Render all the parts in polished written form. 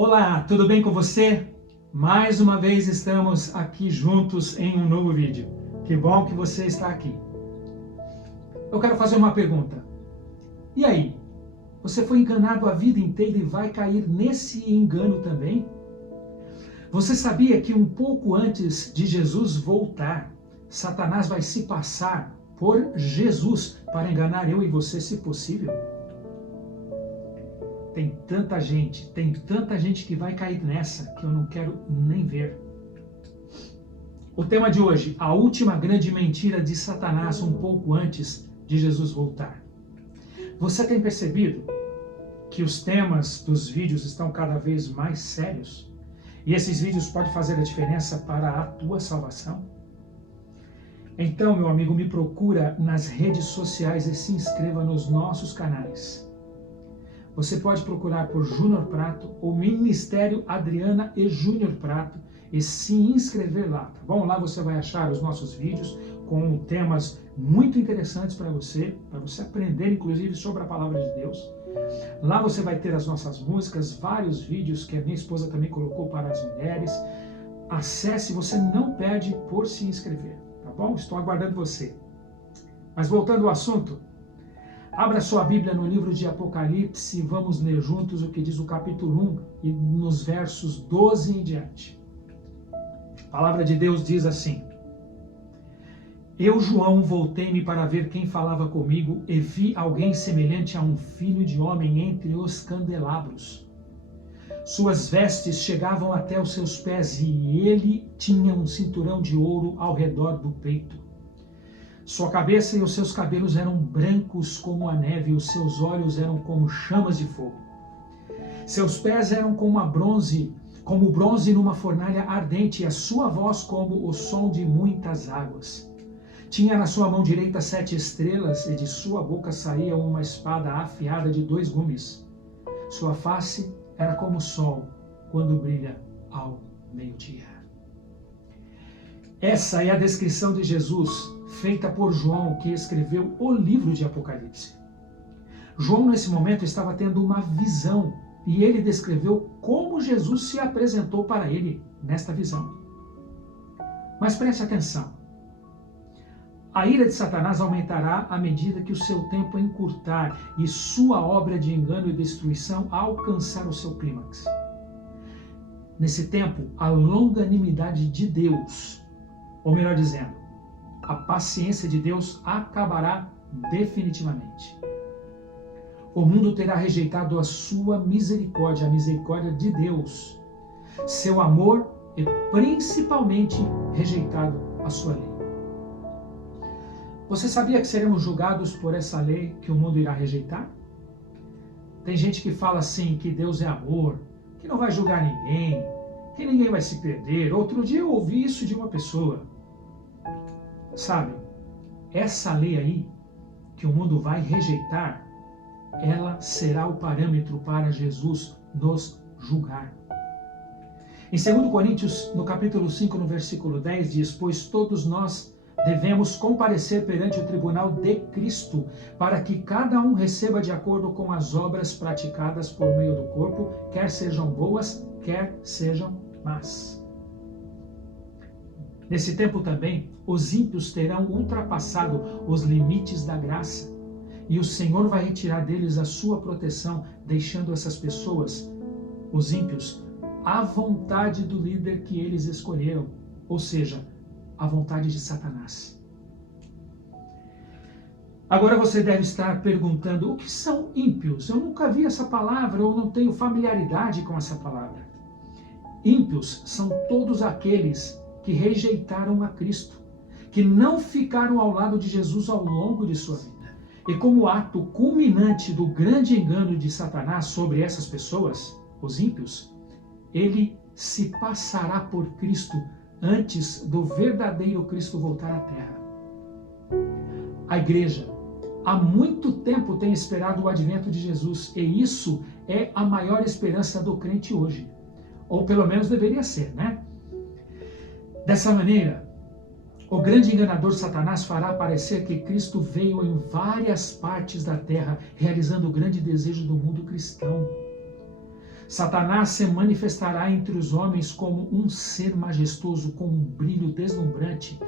Olá, tudo bem com você? Mais uma vez estamos aqui juntos em um novo vídeo. Que bom que você está aqui. Eu quero fazer uma pergunta. E aí? Você foi enganado a vida inteira e vai cair nesse engano também? Você sabia que um pouco antes de Jesus voltar, Satanás vai se passar por Jesus para enganar eu e você, se possível? Tem tanta gente que vai cair nessa que eu não quero nem ver. O tema de hoje, a última grande mentira de Satanás um pouco antes de Jesus voltar. Você tem percebido que os temas dos vídeos estão cada vez mais sérios? E esses vídeos podem fazer a diferença para a tua salvação? Então, meu amigo, me procura nas redes sociais e se inscreva nos nossos canais. Você pode procurar por Júnior Prato ou Ministério Adriana e Júnior Prato e se inscrever lá, tá bom? Lá você vai achar os nossos vídeos com temas muito interessantes para você aprender, inclusive, sobre a Palavra de Deus. Lá você vai ter as nossas músicas, vários vídeos que a minha esposa também colocou para as mulheres. Acesse, você não perde por se inscrever, tá bom? Estou aguardando você. Mas voltando ao assunto, abra sua Bíblia no livro de Apocalipse e vamos ler juntos o que diz o capítulo 1 e nos versos 12 em diante. A palavra de Deus diz assim: Eu, João, voltei-me para ver quem falava comigo e vi alguém semelhante a um filho de homem entre os candelabros. Suas vestes chegavam até os seus pés e ele tinha um cinturão de ouro ao redor do peito. Sua cabeça e os seus cabelos eram brancos como a neve, e os seus olhos eram como chamas de fogo. Seus pés eram como bronze numa fornalha ardente, e a sua voz como o som de muitas águas. Tinha na sua mão direita 7 estrelas, e de sua boca saía uma espada afiada de 2 gumes. Sua face era como o sol, quando brilha ao meio-dia. Essa é a descrição de Jesus, feita por João, que escreveu o livro de Apocalipse. João, nesse momento, estava tendo uma visão, e ele descreveu como Jesus se apresentou para ele nesta visão. Mas preste atenção. A ira de Satanás aumentará à medida que o seu tempo encurtar e sua obra de engano e destruição alcançar o seu clímax. Nesse tempo, a longanimidade de Deus, ou melhor dizendo, a paciência de Deus acabará definitivamente. O mundo terá rejeitado a sua misericórdia, a misericórdia de Deus, seu amor e principalmente rejeitado a sua lei. Você sabia que seremos julgados por essa lei que o mundo irá rejeitar? Tem gente que fala assim, que Deus é amor, que não vai julgar ninguém, que ninguém vai se perder. Outro dia eu ouvi isso de uma pessoa. Sabe, essa lei aí, que o mundo vai rejeitar, ela será o parâmetro para Jesus nos julgar. Em 2 Coríntios, no capítulo 5, no versículo 10, diz: Pois todos nós devemos comparecer perante o tribunal de Cristo, para que cada um receba de acordo com as obras praticadas por meio do corpo, quer sejam boas, quer sejam más. Nesse tempo também, os ímpios terão ultrapassado os limites da graça, e o Senhor vai retirar deles a sua proteção, deixando essas pessoas, os ímpios, à vontade do líder que eles escolheram, ou seja, à vontade de Satanás. Agora você deve estar perguntando, o que são ímpios? Eu nunca vi essa palavra, ou não tenho familiaridade com essa palavra. Ímpios são todos aqueles que rejeitaram a Cristo, que não ficaram ao lado de Jesus ao longo de sua vida. E como ato culminante do grande engano de Satanás sobre essas pessoas, os ímpios, ele se passará por Cristo antes do verdadeiro Cristo voltar à Terra. A igreja há muito tempo tem esperado o advento de Jesus, e isso é a maior esperança do crente hoje. Ou pelo menos deveria ser, né? Dessa maneira, o grande enganador Satanás fará parecer que Cristo veio em várias partes da terra, realizando o grande desejo do mundo cristão. Satanás se manifestará entre os homens como um ser majestoso com um brilho deslumbrante,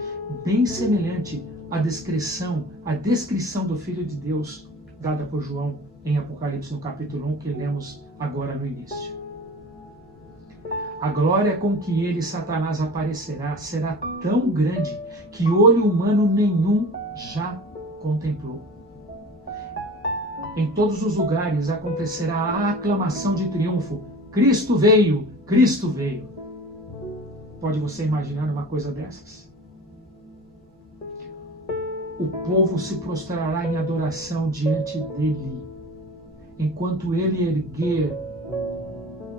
bem semelhante à descrição do Filho de Deus dada por João em Apocalipse no capítulo 1, que lemos agora no início. A glória com que ele, Satanás, aparecerá será tão grande que olho humano nenhum já contemplou. Em todos os lugares acontecerá a aclamação de triunfo. Cristo veio! Cristo veio! Pode você imaginar uma coisa dessas? O povo se prostrará em adoração diante dele. Enquanto ele erguer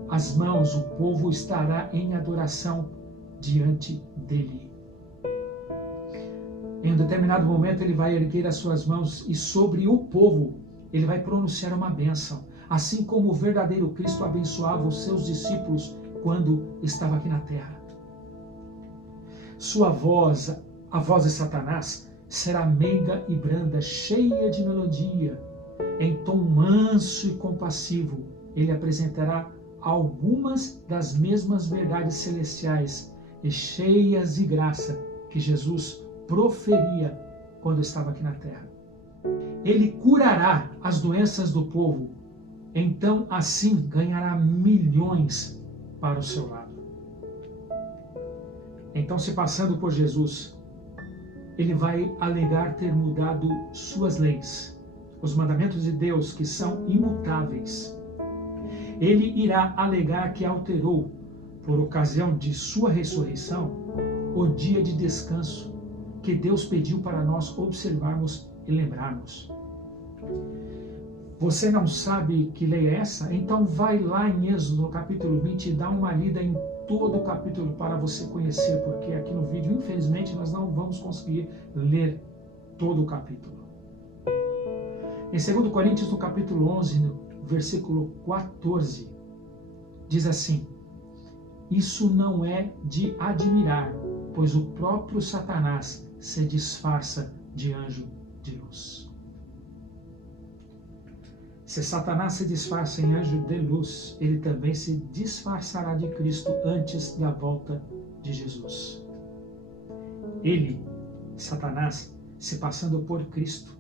as mãos, o povo estará em adoração diante dele. Em um determinado momento ele vai erguer as suas mãos e sobre o povo ele vai pronunciar uma bênção, assim como o verdadeiro Cristo abençoava os seus discípulos quando estava aqui na terra. Sua voz, a voz de Satanás, será meiga e branda, cheia de melodia. Em tom manso e compassivo, ele apresentará algumas das mesmas verdades celestiais e cheias de graça que Jesus proferia quando estava aqui na terra. Ele curará as doenças do povo, então assim ganhará milhões para o seu lado. Então, se passando por Jesus, ele vai alegar ter mudado suas leis, os mandamentos de Deus que são imutáveis. Ele irá alegar que alterou, por ocasião de sua ressurreição, o dia de descanso que Deus pediu para nós observarmos e lembrarmos. Você não sabe que lei é essa? Então vai lá em Êxodo, no capítulo 20, e dá uma lida em todo o capítulo para você conhecer, porque aqui no vídeo, infelizmente, nós não vamos conseguir ler todo o capítulo. Em 2 Coríntios, no capítulo 11, no versículo 14, diz assim: isso não é de admirar, pois o próprio Satanás se disfarça de anjo de luz. Se Satanás se disfarça em anjo de luz, ele também se disfarçará de Cristo antes da volta de Jesus. Ele, Satanás, se passando por Cristo,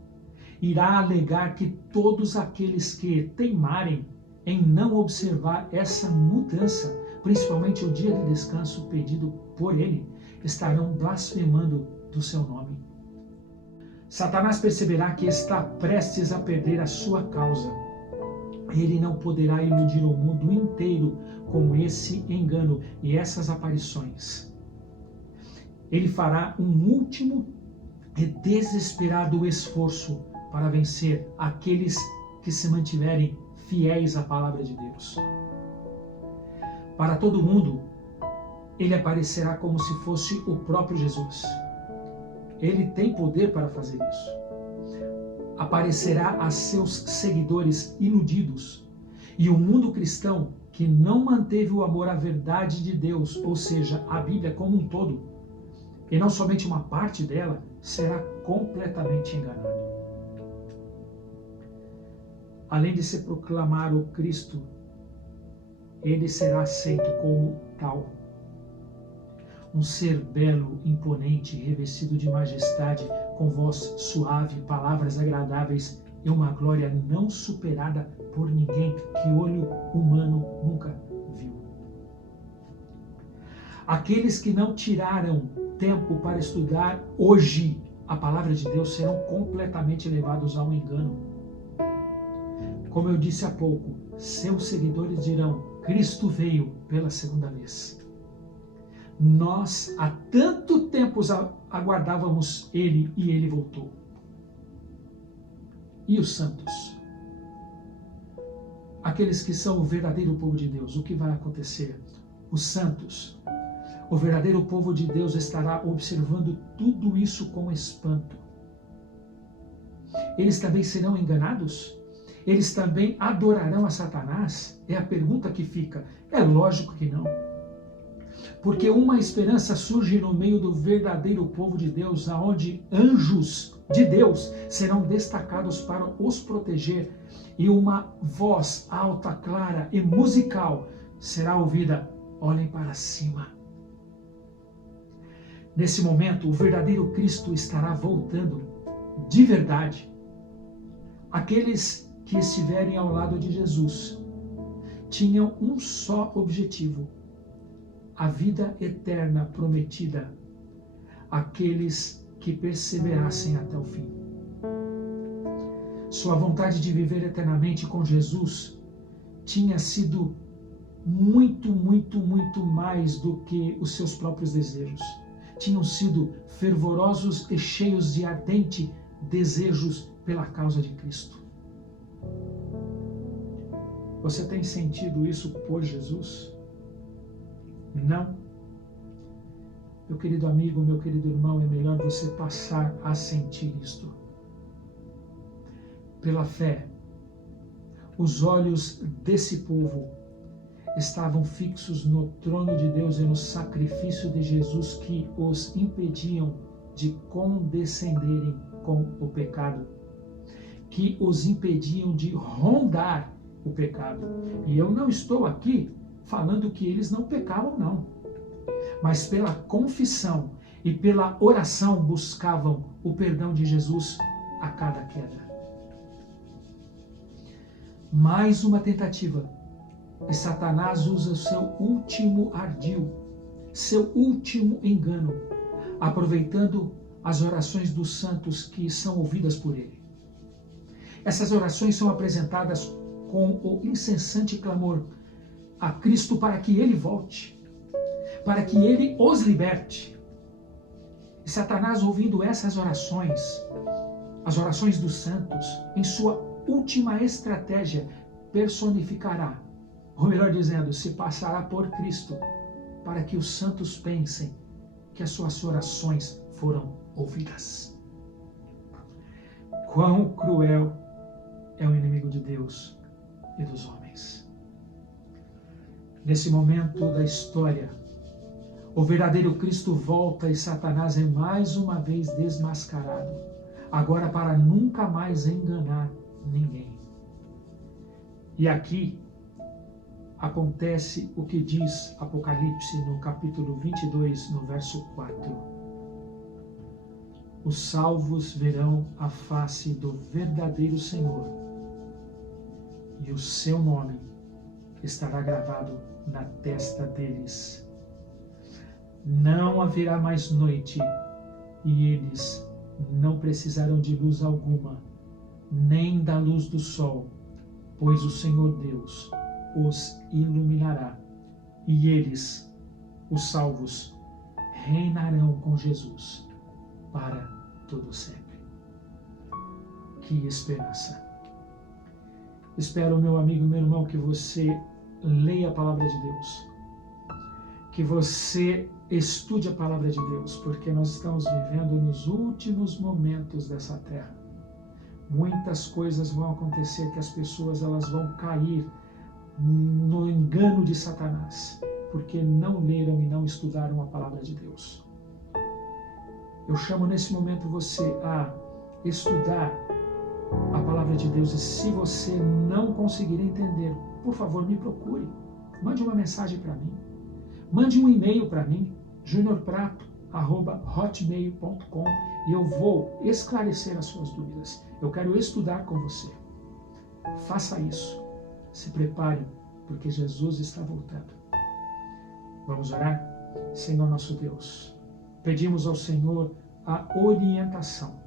irá alegar que todos aqueles que teimarem em não observar essa mudança, principalmente o dia de descanso pedido por ele, estarão blasfemando do seu nome. Satanás perceberá que está prestes a perder a sua causa. Ele não poderá iludir o mundo inteiro com esse engano e essas aparições. Ele fará um último e desesperado esforço para vencer aqueles que se mantiverem fiéis à palavra de Deus. Para todo mundo, ele aparecerá como se fosse o próprio Jesus. Ele tem poder para fazer isso. Aparecerá a seus seguidores iludidos. E o mundo cristão que não manteve o amor à verdade de Deus, ou seja, a Bíblia como um todo, e não somente uma parte dela, será completamente enganado. Além de se proclamar o Cristo, ele será aceito como tal. Um ser belo, imponente, revestido de majestade, com voz suave, palavras agradáveis e uma glória não superada por ninguém que olho humano nunca viu. Aqueles que não tiraram tempo para estudar hoje a palavra de Deus serão completamente levados ao engano. Como eu disse há pouco, seus seguidores dirão: Cristo veio pela segunda vez. Nós há tanto tempo aguardávamos ele e ele voltou. E os santos? Aqueles que são o verdadeiro povo de Deus, o que vai acontecer? Os santos, o verdadeiro povo de Deus estará observando tudo isso com espanto. Eles também serão enganados? Eles também adorarão a Satanás? É a pergunta que fica. É lógico que não. Porque uma esperança surge no meio do verdadeiro povo de Deus, aonde anjos de Deus serão destacados para os proteger, e uma voz alta, clara e musical será ouvida: olhem para cima. Nesse momento, o verdadeiro Cristo estará voltando de verdade. Aqueles que estiverem ao lado de Jesus tinham um só objetivo: a vida eterna prometida àqueles que perseverassem até o fim. Sua vontade de viver eternamente com Jesus tinha sido muito, muito, muito mais do que os seus próprios desejos. Tinham sido fervorosos e cheios de ardente desejos pela causa de Cristo. Você tem sentido isso por Jesus? Não? Meu querido amigo, meu querido irmão, é melhor você passar a sentir isto. Pela fé, os olhos desse povo estavam fixos no trono de Deus e no sacrifício de Jesus que os impediam de condescenderem com o pecado, que os impediam de rondar o pecado. E eu não estou aqui falando que eles não pecavam, não. Mas pela confissão e pela oração buscavam o perdão de Jesus a cada queda. Mais uma tentativa. E Satanás usa o seu último ardil, seu último engano, aproveitando as orações dos santos que são ouvidas por ele. Essas orações são apresentadas com o incessante clamor a Cristo para que ele volte, para que ele os liberte. E Satanás, ouvindo essas orações, as orações dos santos, em sua última estratégia, personificará, ou melhor dizendo, se passará por Cristo, para que os santos pensem que as suas orações foram ouvidas. Quão cruel é o inimigo de Deus e dos homens. Nesse momento da história, o verdadeiro Cristo volta e Satanás é mais uma vez desmascarado, agora para nunca mais enganar ninguém. E aqui acontece o que diz Apocalipse no capítulo 22, no verso 4. Os salvos verão a face do verdadeiro Senhor, e o seu nome estará gravado na testa deles. Não haverá mais noite, e eles não precisarão de luz alguma, nem da luz do sol, pois o Senhor Deus os iluminará, e eles, os salvos, reinarão com Jesus para todo sempre. Que esperança! Espero, meu amigo, meu irmão, que você leia a palavra de Deus, que você estude a palavra de Deus, porque nós estamos vivendo nos últimos momentos dessa terra. Muitas coisas vão acontecer que as pessoas elas vão cair no engano de Satanás, porque não leram e não estudaram a palavra de Deus. Eu chamo nesse momento você a estudar a palavra de Deus, e se você não conseguir entender, por favor, me procure. Mande uma mensagem para mim. Mande um e-mail para mim, juniorprato@hotmail.com, e eu vou esclarecer as suas dúvidas. Eu quero estudar com você. Faça isso. Se prepare, porque Jesus está voltando. Vamos orar? Senhor nosso Deus, pedimos ao Senhor a orientação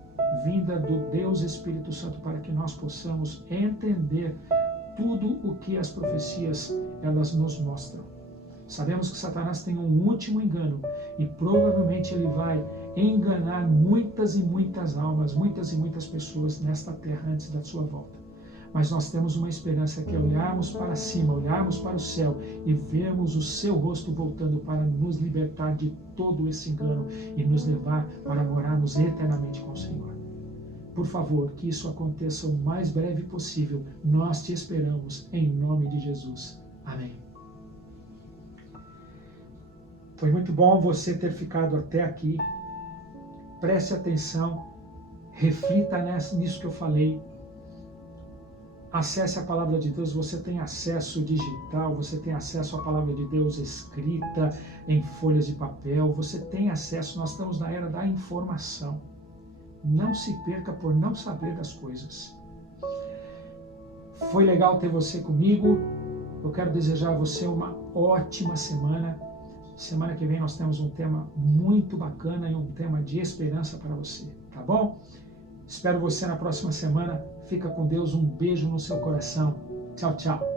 vinda do Deus Espírito Santo para que nós possamos entender tudo o que as profecias elas nos mostram. Sabemos que Satanás tem um último engano e provavelmente ele vai enganar muitas e muitas almas, muitas e muitas pessoas nesta terra antes da sua volta. Mas nós temos uma esperança que é olharmos para cima, olharmos para o céu e vermos o seu rosto voltando para nos libertar de todo esse engano e nos levar para morarmos eternamente com o Senhor. Por favor, que isso aconteça o mais breve possível. Nós te esperamos em nome de Jesus. Amém. Foi muito bom você ter ficado até aqui. Preste atenção, reflita nisso que eu falei. Acesse a palavra de Deus, você tem acesso digital, você tem acesso à palavra de Deus escrita em folhas de papel, você tem acesso, nós estamos na era da informação. Não se perca por não saber das coisas. Foi legal ter você comigo, eu quero desejar a você uma ótima semana. Semana que vem nós temos um tema muito bacana e um tema de esperança para você, tá bom? Espero você na próxima semana. Fica com Deus, um beijo no seu coração. Tchau, tchau.